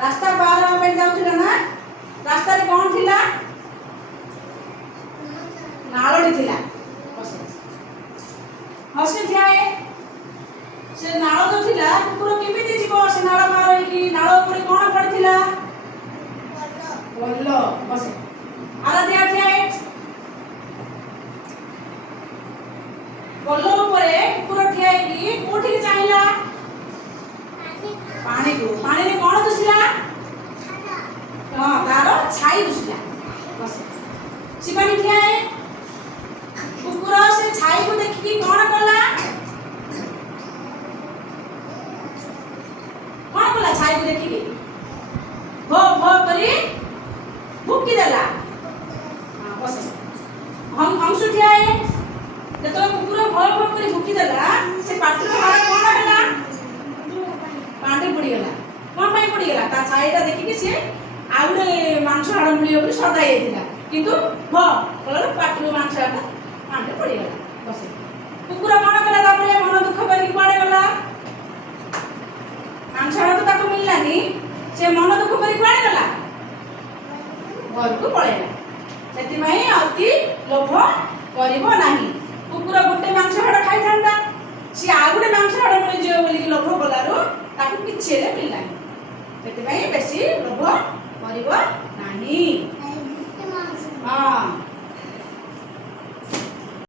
रास्ता पार होबे जाउथिला ना रास्ता रे कोन थिला नालोडी थिला बसे हसे जाए से नालो तो थिला कुकुर केमिति जीवो से नालो पार होई कि नालो ऊपर कोन पड़थिला बोलो बसे आराध्या जाए बोलो ऊपर कुकुर ठिया कि कोठी चाहिला पानी रे कोन दुसिला हां तारो छाई दुसिला बस शिवानी ठिया है कुकुर से छाई को देखि कोन कला छाई को देखि भो भो करी भुक्की देला हां बस हम सुठिया है जतो कुकुर भो भो करी भुक्की देला से पाटी मार कोन हला पांडे पड़ी गला कोन पाई पड़ी गला ता छाईटा देखि कि से आउडे मांस हाड़ मुली ऊपर सदा हेतिला किंतु भो बोले पाटी मांस हाड़ पांडे पड़ी गला बस कुकुर कोन कला तापरे मन दुख करी पाड़े गला मांस हाड़ तो ताको मिललानी से मन दुख करी पाड़े गला घर को पळेला सेति भाई अति लोभ करिवो नाही कुकुर गोटे मांस हाड़ खाइ थांदा से आगुडे मांस हाड़ मिल जियो बोली कि लोभ कलारो ताको किछे रे मिललानी सेति भाई बेसी लोभ करिवो नाही।